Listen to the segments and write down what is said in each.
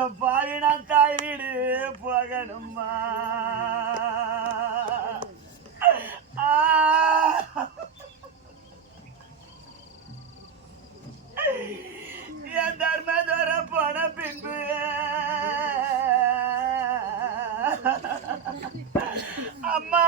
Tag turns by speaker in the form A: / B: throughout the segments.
A: இந்த பாவினா தாய் வீடு போகணுமா? ஆ. என் தர்மதர போன பின்பு. அம்மா.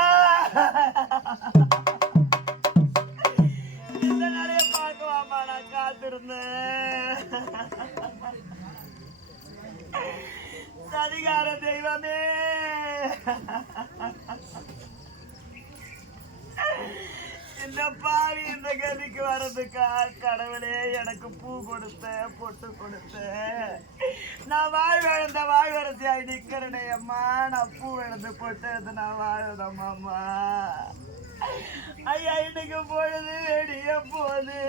A: அதிகார தெய்வமே. இந்த பாவி இந்த கதிக்கு வர்றதுக்கா? கடவுளே எனக்கு பூ கொடுத்த பொட்டு கொடுத்த. நான் வாழ் இழந்த வாழ்வரசியாய் நிக்கிறேனே அம்மா. நான் பூ இழந்து பொட்டு எடுத்து நான் வாழணும் அம்மா ஐயா இன்னைக்கு பொழுது வெடிய போது.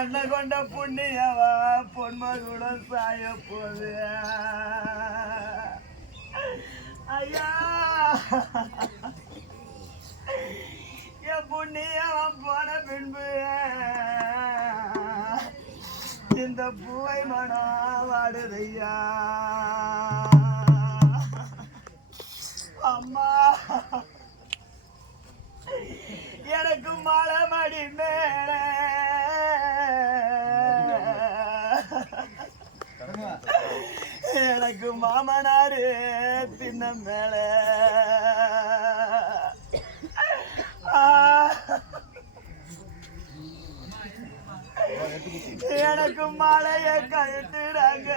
A: என்ன கொண்ட புண்ணியவா? பொன்மகுடம் சாய போது ஐயா. என் புண்ணியம் போன பின்பு இந்த பூவை மனம் வாடுதையா அம்மா. எனக்கு மழை மடி எனக்கு மாமனாரு தின்ன மேல. எனக்கு மழைய கழுத்துறாங்க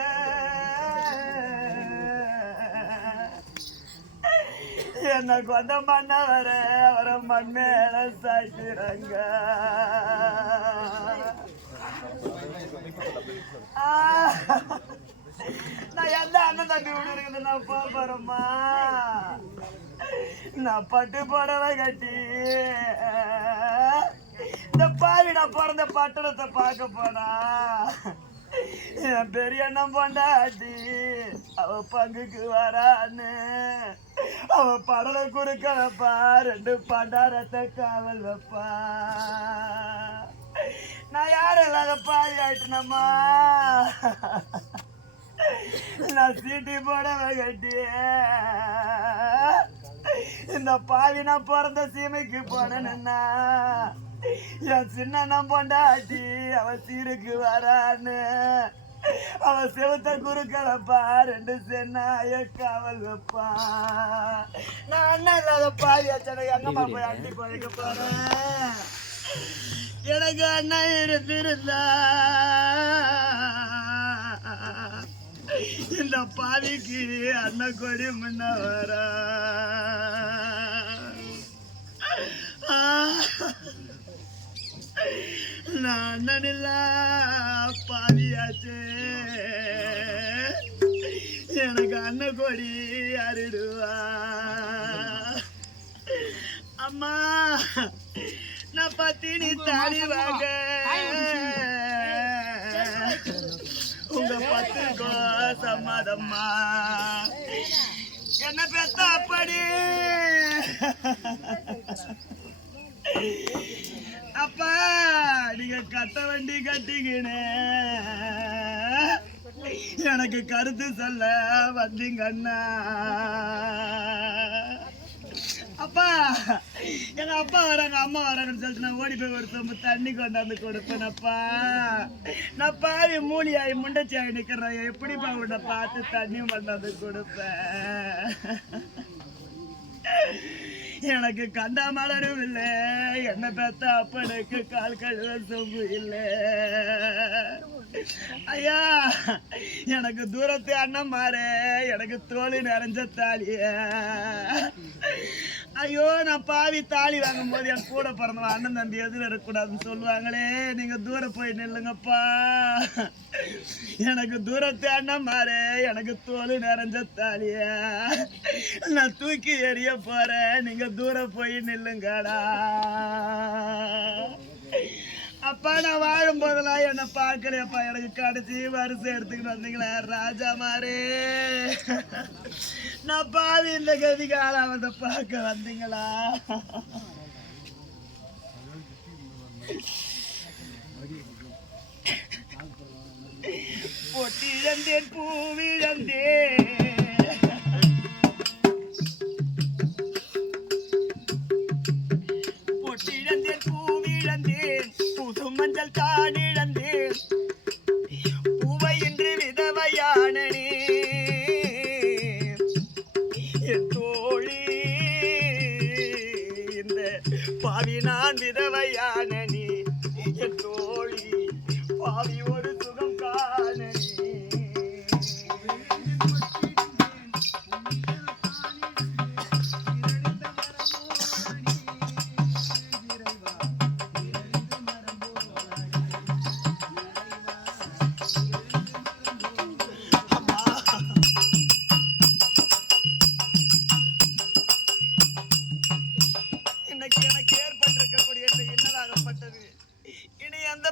A: என்ன கொண்ட மன்னவர அவரை மண் மேல சாய்க்கிறாங்க. ஆ. நான் எந்த அண்ணன் தம்பி வீடு இருக்குது நான் போக போறேம்மா. நான் பட்டு புடவை கட்டி இந்த பாவி நான் பிறந்த பட்டணத்தை பார்க்க போனா என் பெரிய அண்ணன் பொண்டாட்டி அவ பங்குக்கு வரான்னு அவ படலை குறுக்க வைப்பா ரெண்டு பண்டாரத்தை காவல் வைப்பா. நான் யாரும் இல்லாத பாவி ஆயிட்டுனம்மா நான் சீட்டி போடவை கட்டி இந்த பாவி நான் பிறந்த சீமைக்கு போனேன்னா என் சின்ன பொண்டாட்டி அவ சீருக்கு வரான்னு. அவ செவத்த குறுக்கலப்பா ரெண்டு சென்னாய காவல் வைப்பா. நான் அண்ணன் இல்லாத பாவி அச்சனை அண்ணம்மா போய் அண்டி பழக்க போறேன்? எனக்கு அண்ணன் இருந்திருந்தா. இந்த பாவிக்கு அண்ண கொடி முன்ன வர நான் அண்ணன் பாவியாச்சே எனக்கு அண்ணன் கொடி அருடுவா. அம்மா நான் பத்தினி தாலி வாங்க. சம்மதம்மா. என்ன பெத்த அப்படி? அப்பா நீங்க கட்ட வண்டி கட்டிக்கினே. எனக்கு கருத்து சொல்ல வந்தீங்க அண்ணா அப்பா எங்க அப்பா வராங்க அம்மா வராங்கன்னு சொல்லிட்டு நான் ஓடி போய் ஒரு சொம்பு தண்ணி கொண்டாந்து கொடுப்பேன் அப்பா. நான் பாவி மூலியாயி ஆகி நிக்கிறேன். எப்படிப்பா உன்னை பார்த்து தண்ணி கொண்டாந்து கொடுப்பேன்? எனக்கு கண்டா மலரும் இல்லை. என்ன பெத்த அப்பனுக்கு கால் கழுவ சொம்பு இல்லை. ஐயா எனக்கு தூரத்து அண்ணன் மாறு. எனக்கு தோல் நிறைஞ்ச தாலிய. ஐயோ நான் பாவி தாலி வாங்கும் போது என் கூட பிறந்தவன் அண்ணன் தம்பி எதிர இருக்கக்கூடாதுன்னு சொல்லுவாங்களே. நீங்க தூரம் போய் நில்லுங்கப்பா. எனக்கு தூரத்து அண்ணன் மாறே எனக்கு தோல் நிறைஞ்ச தாலிய. நான் தூக்கி எறிய போறேன். நீங்க தூரம் போய் நில்லுங்கடா. அப்பா நான் வாழும் போதெல்லாம் என்ன பார்க்கலையப்பா. எனக்கு கடைசி வருஷம் எடுத்துக்கிட்டு வந்தீங்களே ராஜா மாரே நான் பாவி இந்த கதி காலாவத பார்க்க வந்தீங்களா? பொட்டிழந்தேன் பூவிழந்தேன்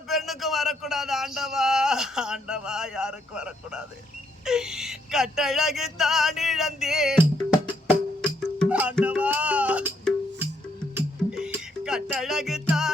A: பெண்ணுக்கும் வரக்கூடாது ஆண்டவா. ஆண்டவா யாருக்கும் வரக்கூடாது. கட்டழகு தான் இழந்தேன். ஆண்டவா. கட்டழகு தான்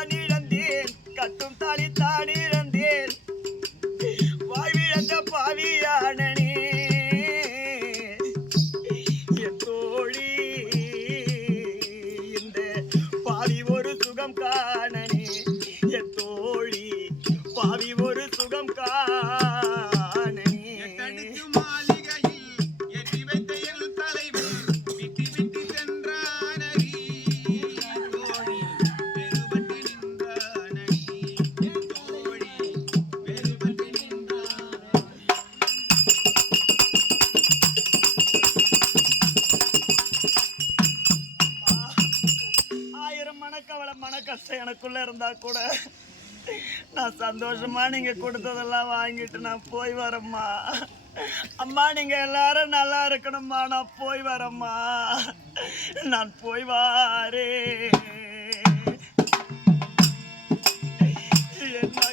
A: மனக்கவலை மனக்கஷ்டம் எனக்குள்ளே இருந்தால் கூட நான் சந்தோஷமா நீங்கள் கொடுத்ததெல்லாம் வாங்கிட்டு நான் போய் வரேம்மா. அம்மா நீங்கள் எல்லாரும் நல்லா இருக்கணும்மா. நான் போய் வரேம்மா. நான் போய் வாரே. என்ன